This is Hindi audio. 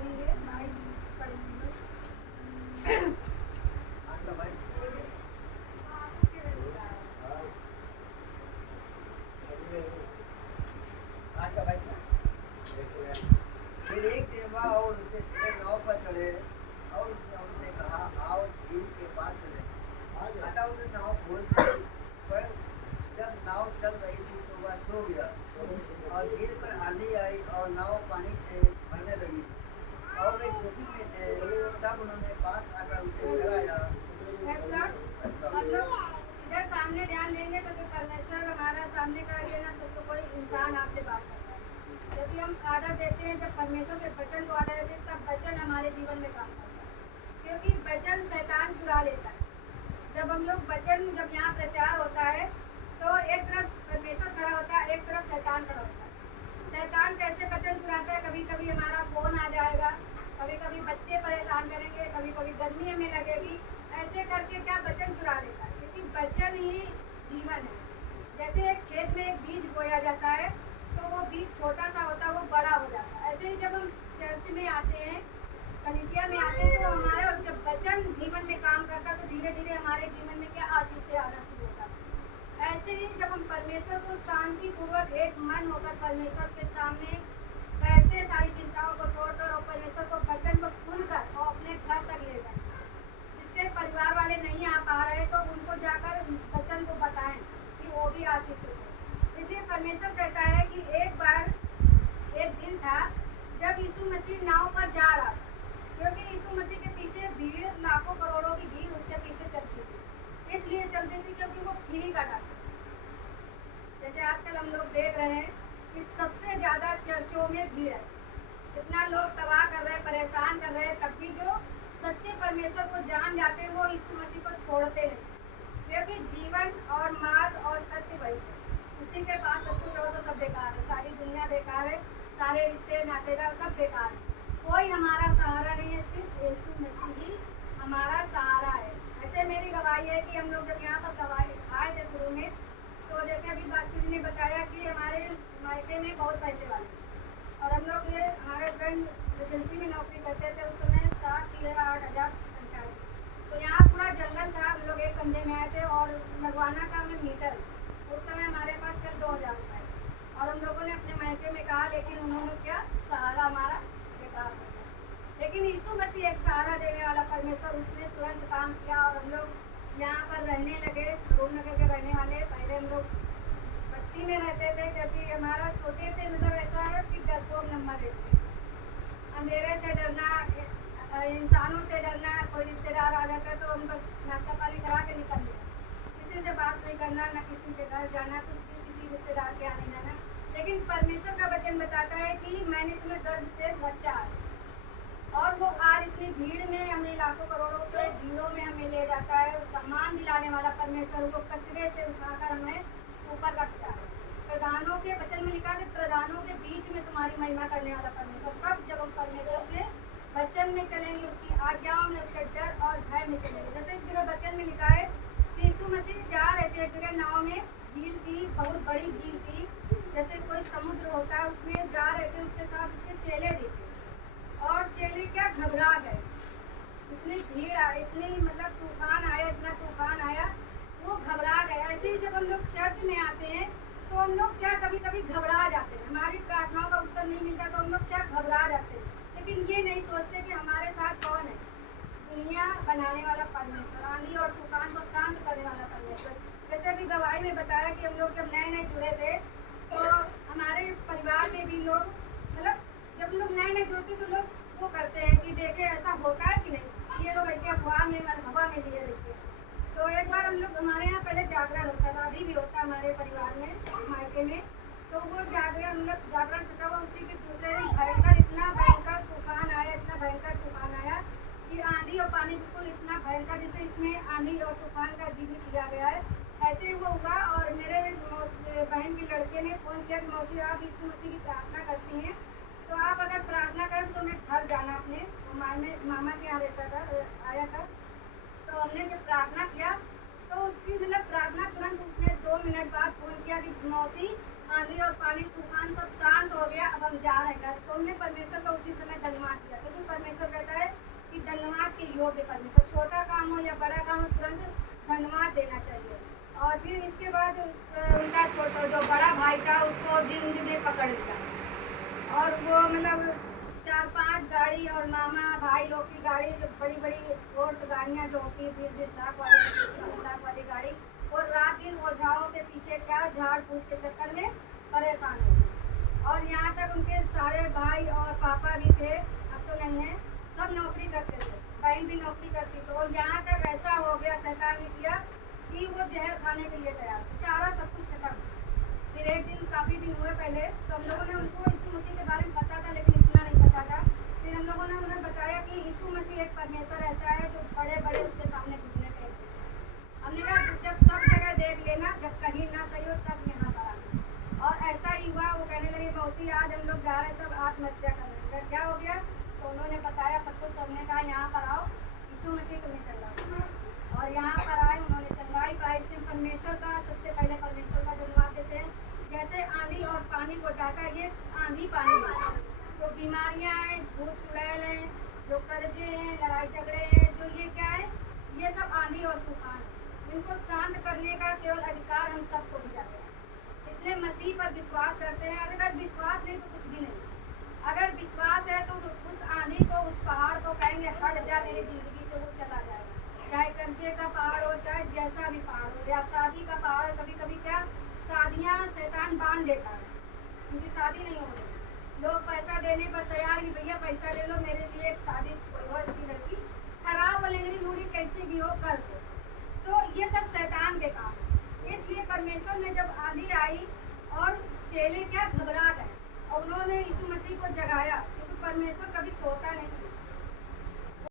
डालेंगे 22 बड़ी चम्मच। फिर एक दिन वह और उसके चेले नाव पर चढ़े और उसने उनसे कहा, आओ झील के पार चले। अतः उन्होंने नाव खोल दी, पर जब नाव चल रही थी तो वह सो गया और झील पर आंधी आई और नाव पानी से भरने लगी और वे जोखिम में थे। तब उन्होंने पास आकर उसे डराया। हम लोग इधर सामने ध्यान देंगे तो जो परमेश्वर हमारा सामने खड़ा है, ना सोचो कोई इंसान आपसे बात कर रहा है। यदि हम आदर देते हैं, जब परमेश्वर से वचन को आदर देते हैं, तब वचन हमारे जीवन में काम करता है, क्योंकि वचन शैतान चुरा लेता है। जब हम लोग वचन जब यहाँ प्रचार होता है तो एक तरफ परमेश्वर खड़ा होता है, एक तरफ शैतान खड़ा होता है। शैतान कैसे वचन चुराता है, कभी कभी हमारा फोन आ जाएगा, कभी कभी बच्चे परेशान करेंगे, कभी कभी गर्मी हमें लगेगी, ऐसे करके क्या वचन चुरा लेता है, क्योंकि वचन ही जीवन है। जैसे एक खेत में एक बीज बोया जाता है तो वो बीज छोटा सा होता है, वो बड़ा हो जाता है। ऐसे ही जब हम चर्च में आते हैं, कलीसिया में आते हैं, तो हमारे जब वचन जीवन में काम करता है तो धीरे धीरे हमारे जीवन में क्या आशीष आना शुरू होता है। ऐसे ही जब हम परमेश्वर को शांतिपूर्वक एक मन होकर परमेश्वर के सामने बैठते हैं, सारी चिंताओं को छोड़कर और परमेश्वर को वचन को सुनकर और अपने घर तक ले जाए। जिसके परिवार वाले नहीं आ पा रहे तो उनको जाकर इस वचन को बताएं कि वो भी आशीषित हो। इसलिए परमेश्वर कहता है कि एक बार एक दिन था जब यीशु मसीह नाव पर जा रहा था, क्योंकि यीशु मसीह के पीछे भीड़, लाखों करोड़ों की भीड़ उसके पीछे चलती थी। इसलिए चलती थी क्योंकि वो फ्री का था। जैसे आजकल हम लोग देख रहे हैं कि सबसे ज़्यादा चर्चों में भीड़ है, इतना लोग तबाह कर रहे हैं, परेशान कर रहे हैं, तब भी जो सच्चे परमेश्वर को जान जाते हैं वो यीशु मसीह को छोड़ते नहीं, क्योंकि जीवन और मार्ग और सत्य वही है। उसी के पास सब कुछ हो तो सब बेकार है, सारी दुनिया बेकार है, सारे रिश्ते नातेदार सब बेकार है, कोई हमारा सहारा नहीं है, सिर्फ यीशु मसीह ही हमारा सहारा है। ऐसे मेरी गवाही है कि हम लोग जब यहाँ पर गवाही आए थे शुरू में, तो जैसे अभी बासु जी ने बताया कि हमारे मायके में बहुत पैसे वाले, और हम लोग ये हमारे हस्बैंड एजेंसी में नौकरी करते थे, उस समय 7 या 8,000 संख्या थी। तो यहाँ पूरा जंगल था, हम लोग एक कंधे में आए थे और लगवाना का हमें मीटर, उस समय हमारे पास कल 2,000 रुपये, और हम लोगों ने अपने मायके में कहा, लेकिन उन्होंने क्या सहारा हमारा बेकार हो गया। लेकिन यीशु मसीह एक सहारा देने वाला परमेश्वर, उसने तुरंत काम किया और हम लोग यहाँ पर रहने लगे। सरूर नगर के रहने वाले, पहले हम लोग बस्ती में रहते थे, क्योंकि हमारा छोटे से मतलब ऐसा है कि डरपोक नंबर 1 थे। अंधेरे से डरना, इंसानों से डरना, कोई रिश्तेदार आ जाता तो उनको नाश्ता पानी करा के निकल लिया, किसी से बात नहीं करना, ना किसी के घर जाना, कुछ भी किसी रिश्तेदार के आने जाना। लेकिन परमेश्वर का वचन बताता है कि मैंने तुम्हें गर्भ से रचा है, और वो आज इतनी भीड़ में हमें लाखों करोड़ों के भीड़ों में हमें ले जाता है। सम्मान दिलाने वाला परमेश्वर, वो कचरे से उठाकर हमें ऊपर रखता है। प्रधानों के वचन में लिखा कि प्रधानों के बीच में तुम्हारी महिमा करने वाला परमेश्वर। कब? जब हम परमेश्वर के वचन में चलेंगे, उसकी आज्ञाओं में, उसके डर और भय में चलेंगे। जैसे इस जगह वचन में लिखा है कि यीशु मसीह जा रहे थे एक जगह नाव में, झील थी, बहुत बड़ी झील थी, जैसे कोई समुद्र होता है, उसमें जा रहे थे, उसके साथ उसके चेले भी थे, और चेले क्या घबरा गए, इतनी भीड़ आई, इतनी मतलब तूफान आया, इतना तूफान आया, वो घबरा गए। ऐसे ही जब हम लोग चर्च में आते हैं तो हम लोग क्या कभी कभी घबरा जाते हैं, हमारी प्रार्थनाओं का उत्तर नहीं मिलता तो हम लोग क्या घबरा जाते हैं, लेकिन ये नहीं सोचते कि हमारे साथ कौन है, दुनिया बनाने वाला परमेश्वर, आंधी और तूफान को शांत करने वाला परमेश्वर। जैसे अभी गवाही में बताया कि हम लोग जब नए नए जुड़े थे तो हमारे परिवार में भी लोग, मतलब जब लोग नए नए जुड़ते तो लोग वो करते हैं कि देखे ऐसा होता है कि नहीं, ये लोग ऐसे हवा में लिए रहते हैं। तो एक बार हम लोग, हमारे यहाँ पहले जागरण होता था, अभी भी होता है हमारे परिवार में, मायके में, तो वो जागरण मतलब जागरण होता हुआ उसी के दूसरे दिन भयंकर, इतना भयंकर तूफान आया, इतना भयंकर तूफान आया कि आंधी और पानी बिल्कुल इतना भयंकर, जैसे इसमें आंधी और तूफान का जिक्र किया गया है, ऐसे ही वो हुआ। और मेरे बहन के लड़के ने फ़ोन किया कि मौसी आप यीशु मसीह की प्रार्थना करती हैं, तो आप अगर प्रार्थना करें तो मैं घर जाना अपने मामा के यहाँ रहता था, आया था। तो हमने जब प्रार्थना किया तो उसकी मतलब प्रार्थना तुरंत उसने 2 मिनट बाद फ़ोन किया कि मौसी आंधी और पानी तूफान सब शांत हो गया, अब हम जा रहे हैं घर। तो हमने परमेश्वर का उसी समय धन्यवाद किया, क्योंकि धन्यवाद के योग्य परमेश्वर। छोटा काम हो या बड़ा काम हो, तुरंत धन्यवाद देना चाहिए। और फिर इसके बाद उनका छोटा जो बड़ा भाई था उसको जिंद ने पकड़ लिया, और वो मतलब 4-5 गाड़ी और मामा भाई लोग की गाड़ी, जो बड़ी बड़ी फोर्स गाड़ियाँ जो होती है 20-20 लाख वाली 30 लाख वाली गाड़ी, और रात दिन ओझाओं के पीछे क्या झाड़ फूक के चक्कर में परेशान हो गए। और यहाँ तक उनके सारे भाई और पापा भी थे, अब तो नहीं है, सब नौकरी करते थे, बहन भी नौकरी करती। तो यहाँ तक ऐसा हो गया, शैतान ने किया कि वो जहर खाने के लिए तैयार, सारा सब कुछ खत्म। फिर एक दिन काफ़ी दिन हुए पहले, तो हम लोगों ने उनको यीशु मसीह के बारे में पता था लेकिन इतना नहीं पता था। फिर हम लोगों ने उन्हें बताया कि यीशु मसीह एक परमेश्वर ऐसा है जो बड़े बड़े उसके सामने घुटने टेकते हैं। हमने कहा जब सब जगह देख लेना, जब कहीं ना सही हो तब यहाँ पर आना। और ऐसा ही हुआ। वो कहने लगे मौसी आज हम लोग जा रहे सब आत्महत्या करने। क्या हो गया? तो उन्होंने बताया सब कुछ। सबने कहा यहाँ पर आओ, यीशु मसीह तुम्हें चंगा। और यहाँ पर आए, उन्होंने चंगाई पाई। इसने परमेश्वर का, सबसे पहले परमेश्वर का धन्यवाद देते हैं। जैसे आंधी और पानी को डांटा, ये आंधी पानी है। तो बीमारियाँ हैं, भूत चुड़ैल हैं, जो कर्जे हैं, लड़ाई झगड़े हैं, जो ये क्या है, ये सब आंधी और तूफान है। इनको शांत करने का केवल अधिकार हम सबको दिया गया है। जितने मसीह पर विश्वास करते हैं, अगर विश्वास नहीं तो कुछ भी नहीं। अगर विश्वास है तो उस आंधी को, उस पहाड़ को कहेंगे हट जा मेरी ज़िंदगी से, वो चला जाएगा। चाहे कर्जे का पहाड़ हो, चाहे जैसा भी पहाड़ हो, या शादी का पहाड़। कभी कभी क्या शादियाँ शैतान बांध देता है, उनकी शादी नहीं हो रही, लोग पैसा देने पर तैयार कि भैया पैसा ले लो, मेरे लिए एक शादी कोई हो अच्छी लड़की, खराब लंगड़ी लूड़ी कैसी भी हो कर दो। तो ये सब शैतान के काम है। इसलिए परमेश्वर ने जब आंधी आई और चेले क्या घबरा गए, और उन्होंने यीशु मसीह को जगाया, क्योंकि परमेश्वर कभी सोता नहीं।